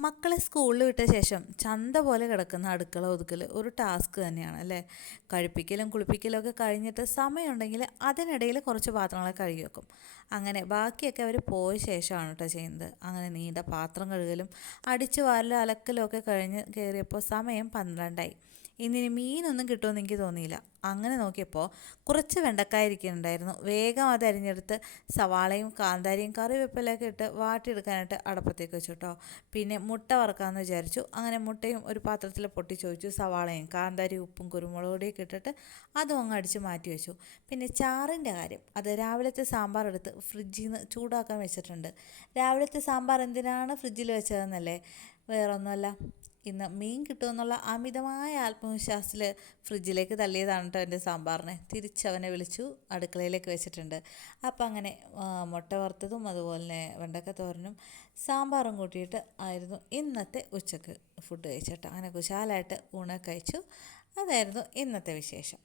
മക്കളെ സ്കൂളിൽ വിട്ട ശേഷം ചന്ത പോലെ കിടക്കുന്ന അടുക്കള ഒതുക്കൽ ഒരു ടാസ്ക് തന്നെയാണ് അല്ലേ. കഴിപ്പിക്കലും കുളിപ്പിക്കലും ഒക്കെ കഴിഞ്ഞിട്ട് സമയമുണ്ടെങ്കിൽ അതിനിടയിൽ കുറച്ച് പാത്രങ്ങളൊക്കെ കഴുകി വെക്കും. അങ്ങനെ ബാക്കിയൊക്കെ അവർ പോയ ശേഷമാണ് കേട്ടോ ചെയ്യുന്നത്. അങ്ങനെ നീണ്ട പാത്രം കഴുകലും അടിച്ചു വാരലും അലക്കലും ഒക്കെ കഴിഞ്ഞ് കയറിയപ്പോൾ സമയം 12ആയി. ഇന്നിനി മീനൊന്നും കിട്ടുമെന്ന് എനിക്ക് തോന്നിയില്ല. അങ്ങനെ നോക്കിയപ്പോൾ കുറച്ച് വെണ്ടക്കായ ഇരിക്കുന്നുണ്ടായിരുന്നു. വേഗം അത് അരിഞ്ഞെടുത്ത് സവാളയും കാന്താരിയും കറിവേപ്പിലൊക്കെ ഇട്ട് വാട്ടിയെടുക്കാനായിട്ട് അടുപ്പത്തേക്ക് വെച്ചു കേട്ടോ. പിന്നെ മുട്ട വറക്കാമെന്ന് വിചാരിച്ചു. അങ്ങനെ മുട്ടയും ഒരു പാത്രത്തിൽ പൊട്ടിച്ച് ഒഴിച്ചു. സവാളയും കാന്താരിയും ഉപ്പും കുരുമുളക് പൊടിയൊക്കെ ഇട്ടിട്ട് അതും അങ്ങ് അടിച്ച് മാറ്റി വെച്ചു. പിന്നെ ചാറിൻ്റെ കാര്യം, അത് രാവിലത്തെ സാമ്പാർ എടുത്ത് ഫ്രിഡ്ജിൽ നിന്ന് ചൂടാക്കാൻ വെച്ചിട്ടുണ്ട്. രാവിലത്തെ സാമ്പാർ എന്തിനാണ് ഫ്രിഡ്ജിൽ വെച്ചതെന്നല്ലേ, വേറൊന്നുമല്ല, ഇന്ന് മീൻ കിട്ടുമെന്നുള്ള അമിതമായ ആത്മവിശ്വാസത്തിൽ ഫ്രിഡ്ജിലേക്ക് തള്ളിയതാണ് കേട്ടോ എൻ്റെ സാമ്പാറിനെ. തിരിച്ചവനെ വിളിച്ചു അടുക്കളയിലേക്ക് വെച്ചിട്ടുണ്ട്. അപ്പം അങ്ങനെ മുട്ട വറുത്തതും അതുപോലെ തന്നെ വെണ്ടക്ക തോരനും സാമ്പാറും കൂട്ടിയിട്ട് ആയിരുന്നു ഇന്നത്തെ ഉച്ചക്ക് ഫുഡ് കഴിച്ചിട്ട്. അങ്ങനെ കുശാലായിട്ട് ഊണ് കഴിച്ചു. അതായിരുന്നു ഇന്നത്തെ വിശേഷം.